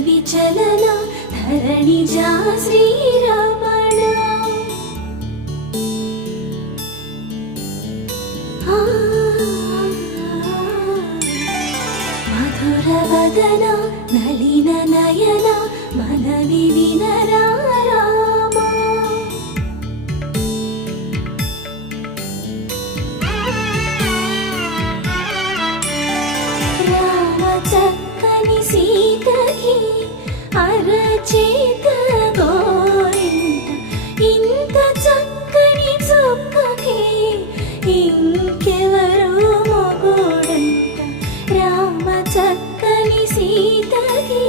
విచలన ధరణిజా శ్రీరమణ మధుర వదన నళిన నయన మనవి వినరా రామా రామ చక్కని సీతకి అరచేత గోరింట ఇంత చక్కని చుక్కకి ఇంకెవరు మొగుడంట రామ చక్కని సీతకి